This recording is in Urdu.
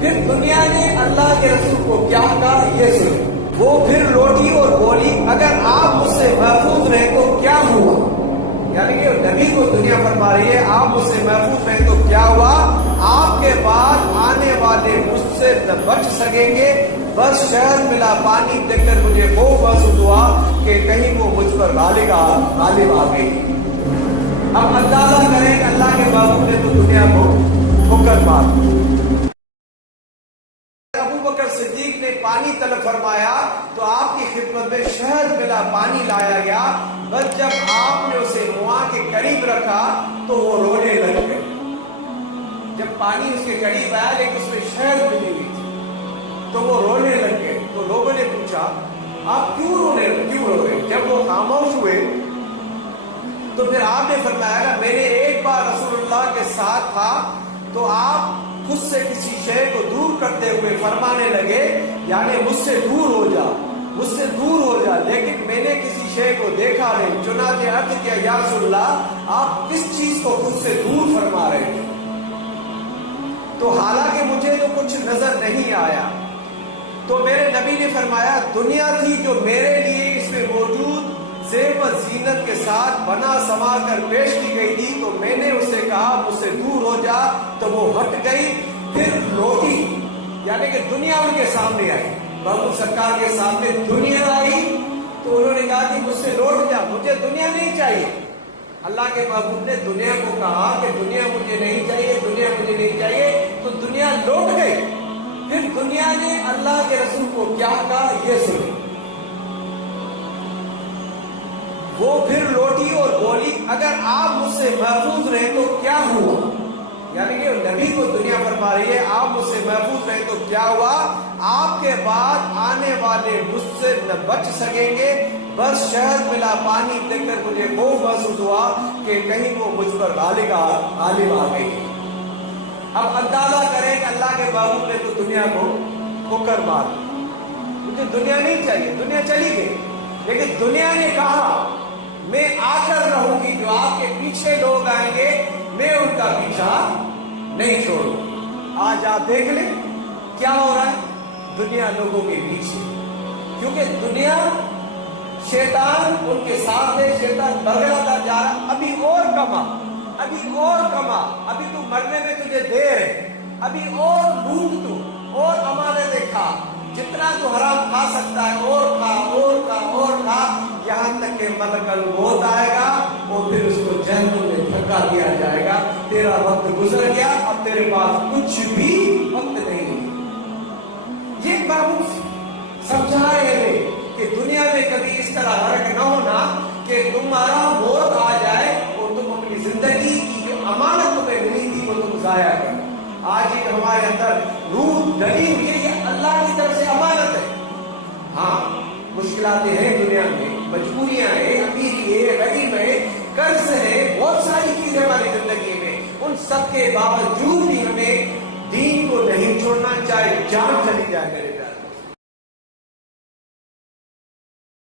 پھر دنیا نے اللہ کے رسول کو کیا کہا یہ سنو. وہ پھر لوٹی اور بولی اگر آپ مجھ سے محفوظ رہے تو کیا ہوا. یعنی کہ نبی کو دنیا فرما رہی ہے آپ مجھ سے محفوظ رہے تو کیا ہوا. آپ کے بعد آنے والے مجھ سے نہ بچ سکیں گے. بس شہد ملا پانی دیکھ کر مجھے خوف محسوس ہوا کہ کہیں وہ مجھ پر غالب آ گئی. اب اندازہ کریں کہ اللہ کے محبوب نے تو دنیا کو ٹھوکر مار. ابو بکر صدیق نے پانی طلب فرمایا تو آپ کی خدمت میں شہد ملا پانی لایا گیا. بس جب آپ نے اسے منہ کے قریب رکھا تو وہ رونے لگ گئے. جب پانی اس کے قریب آیا لیکن اس میں شہد ملی ہوئی تھی تو وہ رونے لگ گئے. تو لوگوں نے پوچھا آپ کیوں رو رہے. جب وہ خاموش ہوئے تو پھر آپ نے فرمایا میں نے ایک بار رسول اللہ کے ساتھ تھا تو آپ خود سے کسی شے کو دور کرتے ہوئے فرمانے لگے یعنی مجھ سے دور ہو جا لیکن میں نے کسی شے کو دیکھا نہیں. چنانچہ عرض کیا یا رسول اللہ آپ کس چیز کو خود سے دور فرما رہے تھے. تو حالانکہ مجھے تو کچھ نظر نہیں آیا. تو میرے نبی نے فرمایا دنیا تھی جو میرے لیے اس میں موجود زیب و زینت کے ساتھ بنا سما کر پیش کی گئی تھی تو میں نے اسے کہا مجھ سے دور ہو جا تو وہ ہٹ گئی. پھر لوٹی یعنی کہ دنیا ان کے سامنے آئی. محبوب سرکار کے سامنے دنیا آئی تو انہوں نے کہا کہ مجھ سے لوٹ جا مجھے دنیا نہیں چاہیے. اللہ کے محبوب نے دنیا کو کہا کہ دنیا مجھے نہیں چاہیے تو دنیا لوٹ گئی. پھر دنیا نے اللہ کے رسول کو کیا کہا یہ سنو. وہ پھر لوٹی اور بولی اگر آپ مجھ سے محفوظ رہے تو کیا ہوا. یعنی کہ نبی کو دنیا فرما رہی ہے آپ مجھ سے محفوظ رہے تو کیا ہوا. آپ کے بعد آنے والے مجھ سے نہ بچ سکیں گے. بس شہد ملا پانی دیکھ کر مجھے خوف محسوس ہوا کہ کہیں وہ مجھ پر غالب آ گئی. اب اندازہ کریں کہ اللہ کے محبوب نے تو دنیا کو ٹھوکر مار. مجھے دنیا نہیں چاہیے دنیا چلی گئی. لیکن دنیا نے کہا میں آ کر رہوں گی. جو آپ کے پیچھے لوگ آئیں گے میں ان کا پیچھا نہیں چھوڑوں. آج آپ دیکھ لیں کیا ہو رہا ہے دنیا لوگوں کے پیچھے. کیونکہ دنیا شیطان ان کے ساتھ ہے. شیطان بڑھتا جا رہا. ابھی اور کما ابھی تو مرنے میں تجھے دیر ہے. ابھی اور لوٹ تو اور امانتیں کھا. جتنا تو حرام کھا سکتا ہے اور کھا یہاں تک کہ ملک الموت آئے گا اور پھر اس کو جہنم میں دھکا دیا جائے گا. تیرا وقت گزر گیا اب تیرے پاس کچھ بھی وقت نہیں. یہ بابو سمجھا رہے کہ دنیا میں کبھی اس طرح غرق نہ ہونا کہ تمہارا موت آ جائے اور تم اپنی زندگی کی جو امانت تمہیں ملی تھی وہ تم ضائع کر. آج ہی ہمارے اندر روح ڈلی ہوئی ہے یہ اللہ کی طرف سے امانت ہے. ہاں مشکلات ہیں دنیا میں مجبوریاں ہیں امیری ہے غریب ہے قرض ہے بہت ساری چیزیں ہماری زندگی میں. ان سب کے باوجود بھی ہمیں دین کو نہیں چھوڑنا چاہے جان چلی جائے میرے